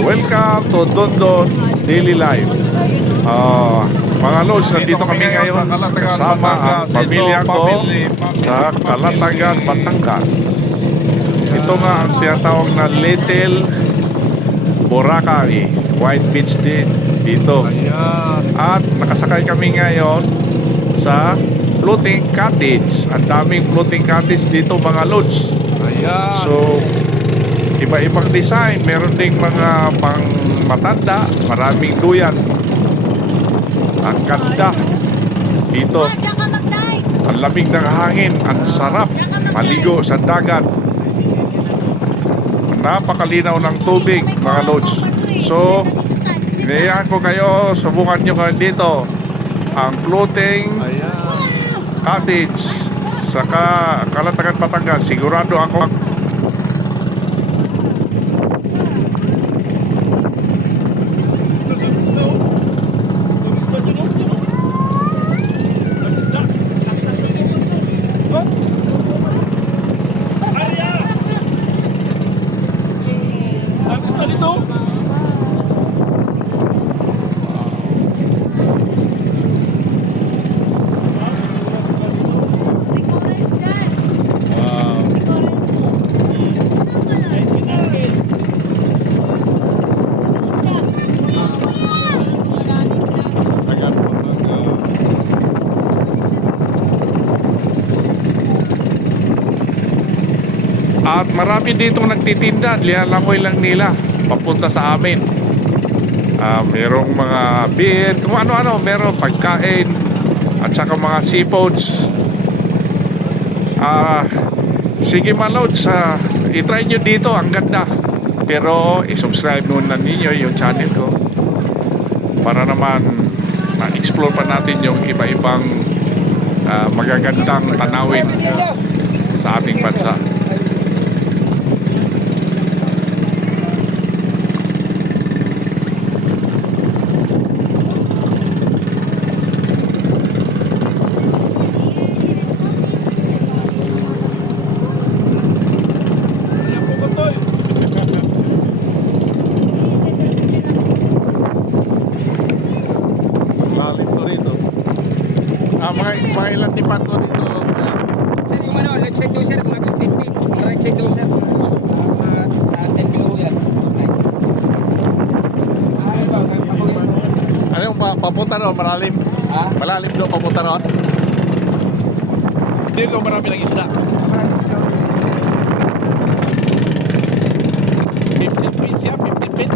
Welcome to Dondon Daily Life. Mga lods, nandito kami ngayon kasama ang pamilya ko sa Calatagan, Batangas. Ito nga ang tinatawag na Little Boracay, White Beach din dito. At nakasakay kami ngayon sa floating cottage. Ang daming floating cottage dito mga lods. So iba-ibang design. Meron ding mga pang matanda. Maraming duyan. Ang ganda dito. Ang lamig ng hangin. Ang sarap maligo sa dagat. Napakalinaw ng tubig mga lods. So inayaan ko kayo, subukan nyo kayo dito ang floating cottage sa Calatagan, Batangas. Sigurado ako at marami dito nagtitinda. Lialangoy lang nila papunta sa amin. Merong mga beer, kung ano-ano, merong pagkain at saka mga seafoods. Sige mga lods, itry nyo dito, ang ganda. Pero isubscribe muna ninyo yung channel ko para naman ma-explore pa natin yung iba-ibang magagandang tanawin sa ating bansa. Mga ilang tipan ko dito. Sir, yung ano, left side daw sir, mga 250. Right side daw sir, mga 10 kilo yan. Ano yung papunta ron? Malalim? Ha? Malalim doon papunta ron? Hindi ko marami ng isla. 15 feet siya, 15 feet.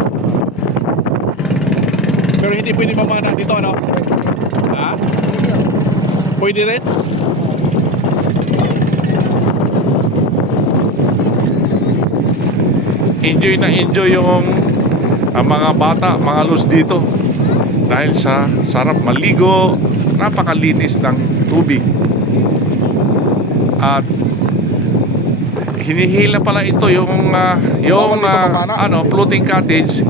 Pero hindi pwede mamana dito, ano? Ha? Pwede rin? Enjoy na enjoy yung mga bata, mga lods dito. Dahil sa sarap maligo, napakalinis ng tubig. At hinihila pala ito yung floating cottage.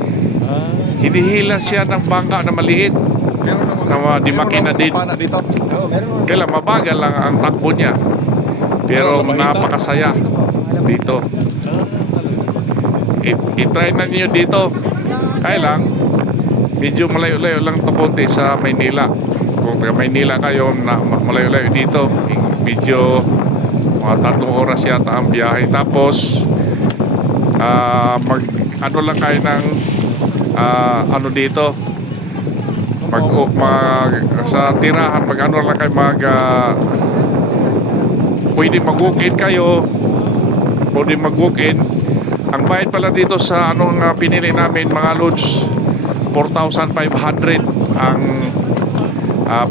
Hinihila siya ng bangka na maliit. Na di makina din. Kailan mabagal lang ang takbo niya. Pero napakasaya dito. I-try na niyo dito. Kaya lang medyo malayo-layo lang tapunti sa Maynila. Kung taga Maynila kayo na malayo-layo dito, medyo mga 3 oras yata ang biyahe. Tapos ano lang kayo ng ano dito, sa tirahan, ano lang kayo, pwede mag-walk-in kayo, pwede mag-walk-in. Ang bayad pala dito sa anong pinili namin mga lods, 4,500 ang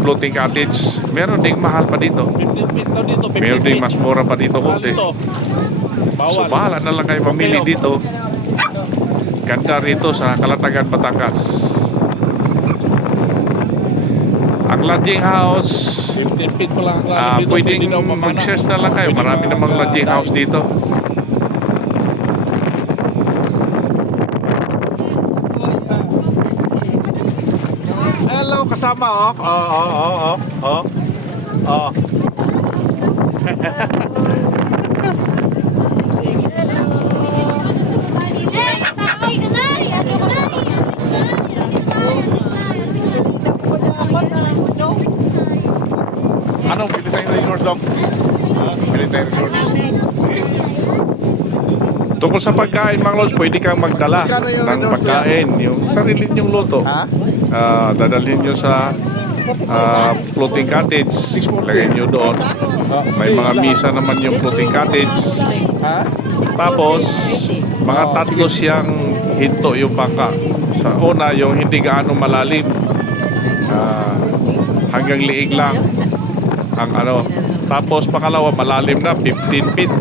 floating cottage. Meron ding mahal pa dito. Meron ding mas mura pa dito konti. So bahala na lang kayo mamili dito. Ganda rito sa Calatagan, Batangas. Ang lodging house, 15 feet pa lang ang dito. pwedeng mag-search na lang kayo. Marami namang lodging house dito. Hello, kasama Hey, Tungkol sa pagkain, mga lods, pwede kang magdala ng pagkain. Yung sarili niyong luto. Dadalhin nyo sa floating cottage. Lagay nyo doon. May mga misa naman yung floating cottage. Tapos, mga 3 siyang hinto yung bangka. Sa una, yung hindi gaano malalim. Hanggang liig lang. Ang ano. Tapos, pangalawa, malalim na, 15 feet.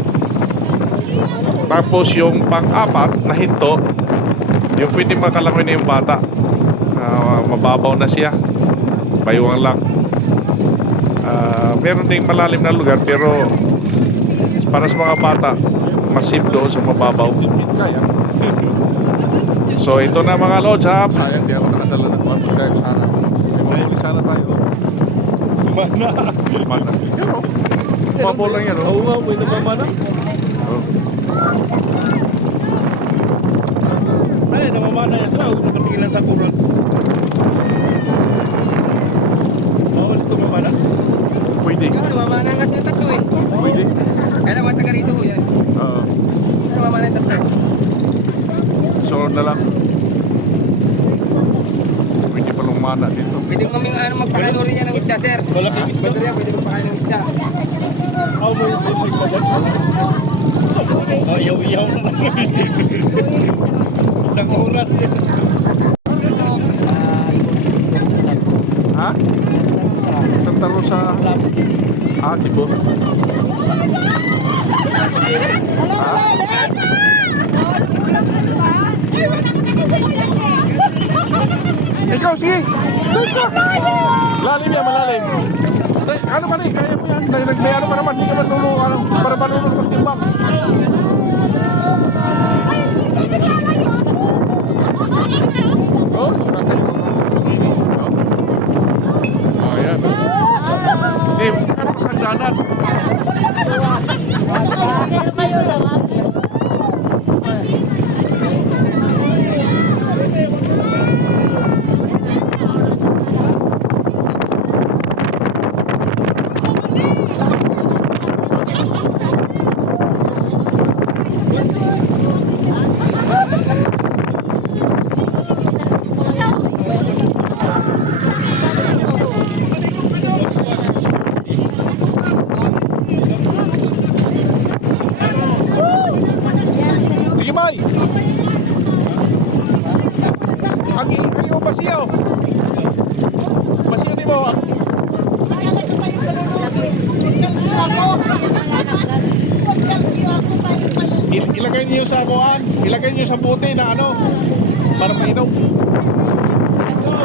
Tapos, yung pang-apat na hinto, yung pwede makalangoy na yung bata. Mababaw na siya. Baywang lang. Meron ding malalim na lugar, pero para sa mga bata, masip doon sa mababaw. So ito na mga lods, ha? Sayang, di ako nakadala ng mga pagkain sana. May mahuli sana tayo. Mana. Mababaw lang yan, Oo nga, may nagmamana. Ay, namamana yan sila. Huwag nakapigilan sa corals. Bawal ito mamana? Pwede. Namamana nga sila 3 eh. Pwede. Kaya naman taga rito ho yan. Namamana yung 3. Sunod na lang. Pwede pa lumana dito. Pwede magpakain rin yan ng isda, sir. Malaking isda. Pwede yan, pwede magpakain ng isda. Ako mo yung pwede ka dyan. Ayaw-iyaw na lang. Isang oras dito. Ha? Santa Rosa. Cebu. Ikaw, sige. Lalim yan, malalim. Ano ka rin? Kaya mo yan. May ano pa naman. Hindi ka manulungan. Para manulungan magtimbang. Oh, ayan. Sige, ano sa hagdanan? Sige, May. Ang iyo pasiyaw. Pasiyaw di mo. Ilagay niyo sa kuan. Ilagay niyo sa bote na ano. Para mainom.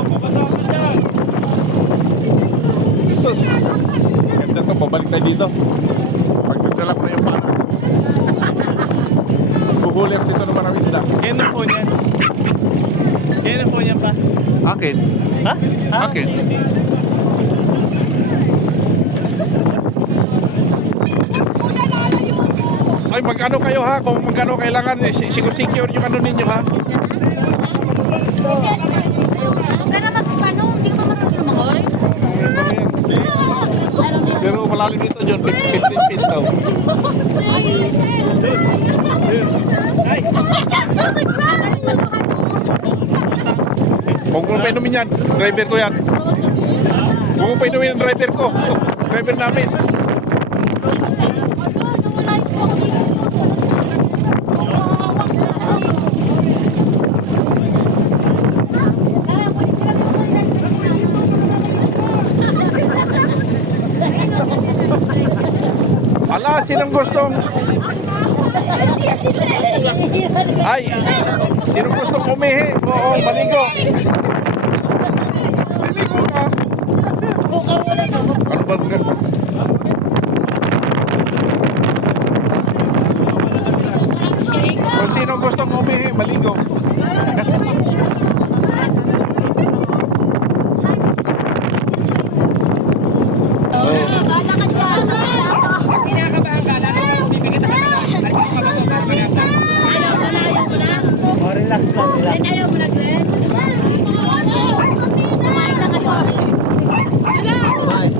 Papasama dyan. Sus. Ganda to. Babalik tayo dito. Pag nagdala ko na yung pana. Huhuli ako dito ng maraming sila. Yan ang phone yan. Yan ang phone yan pa. Akin. Ha? Akin. Ay, magkano kayo ha? Kung magkano kailangan, secure yung ano ninyo ha? Huwag ka na magtanong, hindi ka marunong lumangoy. Pero malalim dito, John. 15 feet daw. Huwag mo pa inumin yan. Driver ko yan. Huwag mo pa inumin ang driver ko. Driver namin. Ala, sinong gustong... Ay, sinong gustong umihi? Oo, maligo. Maligo ka. Ano ba ito? Kung sinong gustong umihi, maligo. Kinakabahan ka, lalo na bibigyan ka naman. Alis ka magagawa ka naman. Relax lang, relax. Ayaw mo na, Glenn? Kumain na kayo. Relax!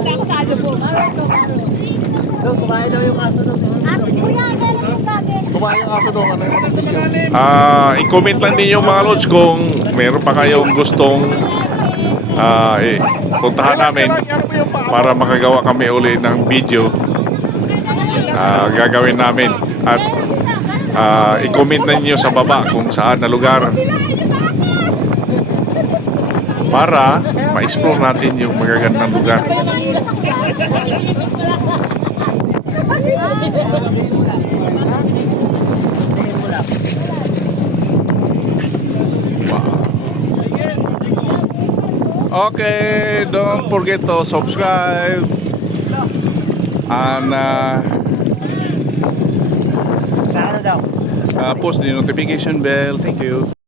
Relax tayo po. doon, kumain daw yung aso doon. Kuya, meron yung gabi. Kumain yung aso doon, ano yung desisyon? I-comment lang din yung mga lods kung meron pa kayong gustong puntahan namin para makagawa kami uli ng video. Gagawin namin at i-comment na niyo sa baba kung saan na lugar para ma-explore natin yung magagandang lugar. Okay, don't forget to subscribe and Ano daw? post the notification bell. Thank you.